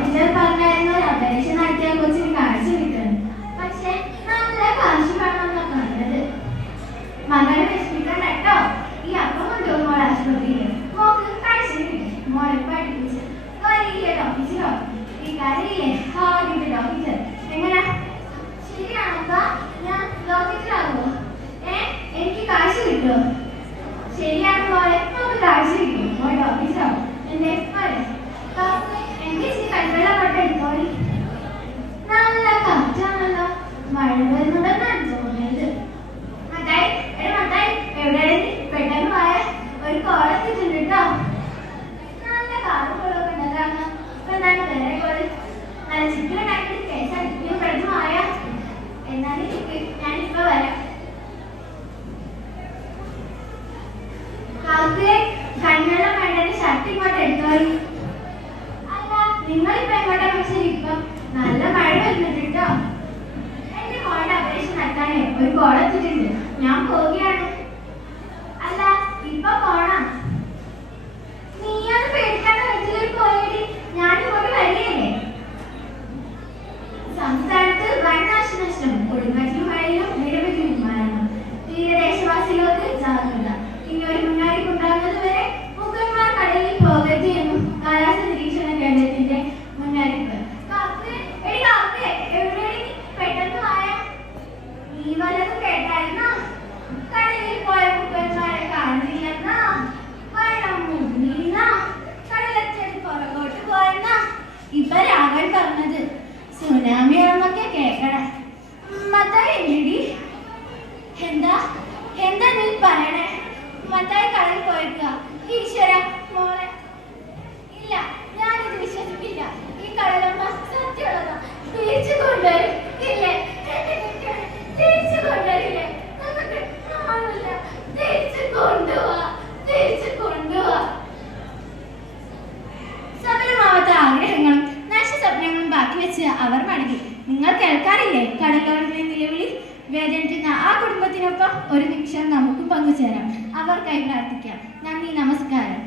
Teacher പറഞ്ഞായിരുന്നു അപേക്ഷ നടത്തിയ കൊച്ചിന് കാഴ്ച കിട്ടുന്നു. പക്ഷെ നല്ല കാശ് വേണമെന്നാ പറഞ്ഞത്. മകളെ വിഷമിക്കണ്ട കേട്ടോ. ഈ അപ്പം കൊണ്ടുപോകും മോൾ ആശുപത്രിയിൽ. മോക്ക് കാഴ്ച കിട്ടും. മോളെ പഠിപ്പിച്ച് വലിയ ഡോക്ടർ. ഈ കാര്യമില്ലേ ആദ്യത്തെ ഡോക്ടർ എങ്ങനെ ശരിയാണോ? ഞാൻ ഡോക്ടറാകുമോ? എനിക്ക് കാശ് കിട്ടുമോ? ശരിയാണ് മോളെ, നമുക്ക് കാശ് കിട്ടും. മോൾ ഡോക്ടറാകും. എന്റെ എനിക്ക് കൈവെള്ള കൊട്ട എടുത്തോളി. നല്ല കാറ്റാണല്ലോ. മഴ വരുന്നുണ്ടെന്നാണ് തോന്നിയത്. മത്തായി എവിടെയാണ്? പെട്ടെന്ന് പോയ ഒരു കോളെത്തിട്ടുണ്ട് കേട്ടോ. നല്ല കാറും കോളൊക്കെ ഉണ്ടതാണ്. ഇപ്പൊ എന്താണ് വേറെ കോള്? നല്ല ചിക്കനുണ്ടാക്കി കേസാക്കി പെട്ടെന്ന് പോയ. എന്നാലും ഞാനിപ്പോ വരാം. കണ്ണെല്ലാം വേണ്ടത് ഷർട്ട് ഇങ്ങോട്ട് എടുത്തോളി. അല്ല നിങ്ങളിപ്പോ എങ്ങോട്ടാ? പക്ഷേ ഇപ്പം നല്ല മഴ വരുന്നുണ്ട് കേട്ടോ. എന്റെ മോളുടെ അപേക്ഷ നടത്താനേ ഒരു കോളെത്തിട്ടുണ്ട്. ഞാൻ പോവുകയാണ്. അല്ല ഇപ്പൊ പോണം. നീയൊന്ന് പേടിക്കാണ്ട് വെച്ചിട്ട് പോയേടി. ഞാനിങ്ങോട്ട് വരികയല്ലേ. സംസ്ഥാനത്ത് വൻ നാശനഷ്ടം. കൊടുങ്കാറ്റിലും മഴയിലും നിരവധി മരണം. തീരദേശവാസികൾക്ക് ജാഗ്രത. ഇനി ഒരു മുന്നറിയിപ്പ് ഉണ്ടാകുന്നത് വരെ മുഖന്മാർ കടലിൽ പോകരുത് എന്നും കാലാവസ്ഥ നിരീക്ഷണ കേന്ദ്രത്തിന്റെ മുന്നറിയിപ്പ്. പെട്ടെന്ന് ആയ നീ വല്ലതും കേട്ടായിരുന്നോ? കടലിൽ പോയ മുഖന്മാരെ കാണുന്നില്ലെന്നാ, വെള്ളം മുങ്ങിയെന്നാ, കടലച്ചടി പുറകോട്ട് പോയെന്നാ ഇപ്പൊ രാഘവൻ പറഞ്ഞത്. സുനാമിയാണെന്നൊക്കെ കേക്കണേ. മത്തായി എന്താ എന്താ നീ പറയണേ? മത്തായി കടലിൽ പോയേക്കുക. ഈശ്വര മോളെ, ഇല്ല ഞാനിത് വിശ്വസിക്കില്ല. ഈ കടലമ്മ സത്യമുള്ളതാ. തിരിച്ചു കൊണ്ടുവരും. ഇല്ലേ തിരിച്ചു കൊണ്ടുവരില്ലേ? നമുക്ക് ആവില്ല. തിരിച്ചു കൊണ്ടുപോവാ. സഫലമാവാത്ത ആഗ്രഹങ്ങളും നഷ്ടസ്വപ്നങ്ങളും ബാക്കി വെച്ച് അവർ മടങ്ങി. നിങ്ങൾ കേൾക്കാറില്ലേ കടലോരങ്ങളിലെ നിലവിളി? വേദനിക്കുന്ന ആ കുടുംബത്തിനൊപ്പം ഒരു നിമിഷം നമുക്കും പങ്കുചേരാം. അവർക്കായി പ്രാർത്ഥിക്കാം. നന്ദി, നമസ്കാരം.